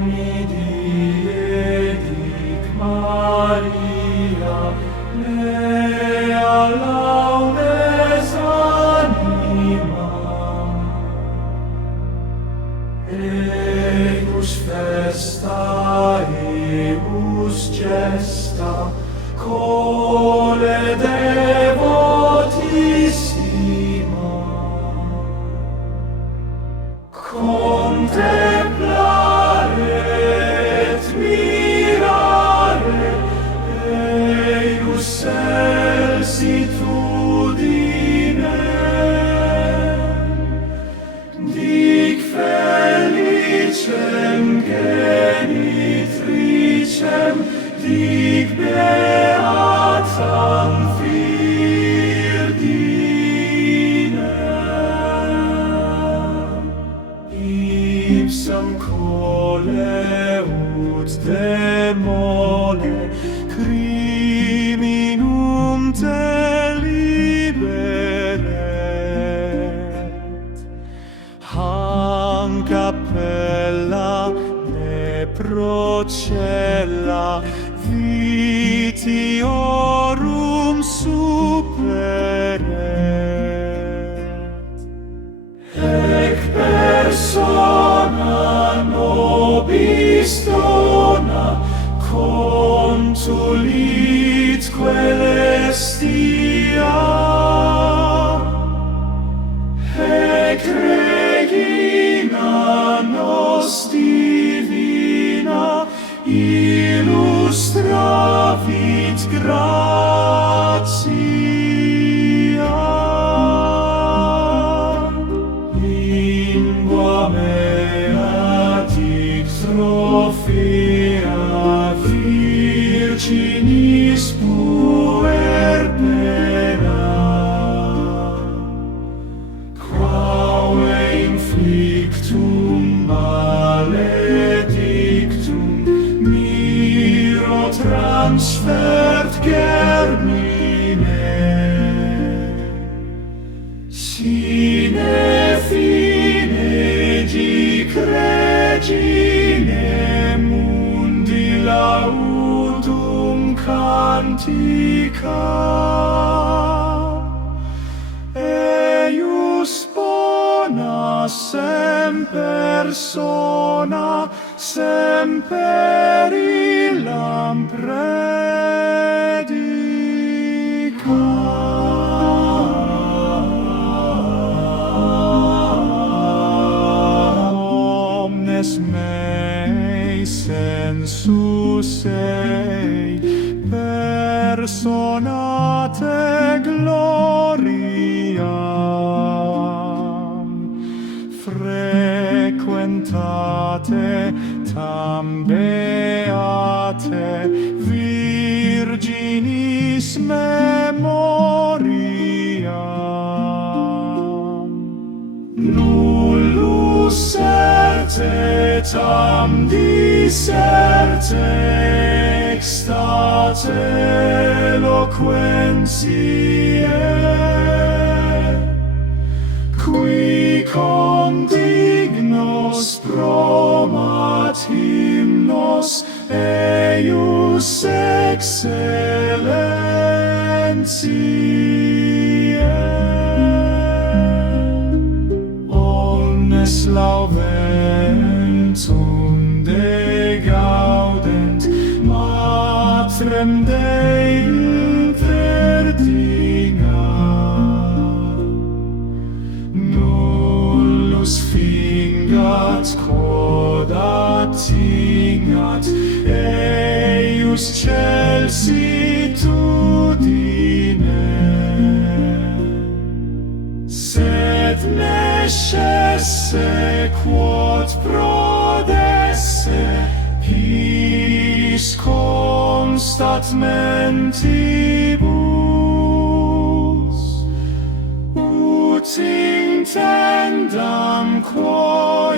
Omni diedic Maria, mea laudes anima, ejus festa, ejus gesta, cole devotissima, contemplare et mirare eius celsitudinem, dic felicem genitricem, dic beatam Virdinem, ipsam coleut demone, criminum deliberet, hanc appella ne procella, vitiorum superet. Ec persona nobis dona, contulit coelestia, ec regina nos divina, illustravit gratia. Lingua mea dic trophea virginis puerbera, quae inflictum maledictum miro transfert germine, sine fine dic regine mundi laudum cantica, eius bona semper sona, semper illam predica. Omnes mei sensus ei personate gloriam, frequentate tam beate virginis memoriam, nullus certe tam disserte extate eloquentiae, qui condignos promat hymnos eius excellentiae. Omnes lauventum de gaudent, matrem Dei interdingat, nullus fingat quod attingat eius celsitudinem, sed necesse quod prodesse his constat mentibus, ut intendam quo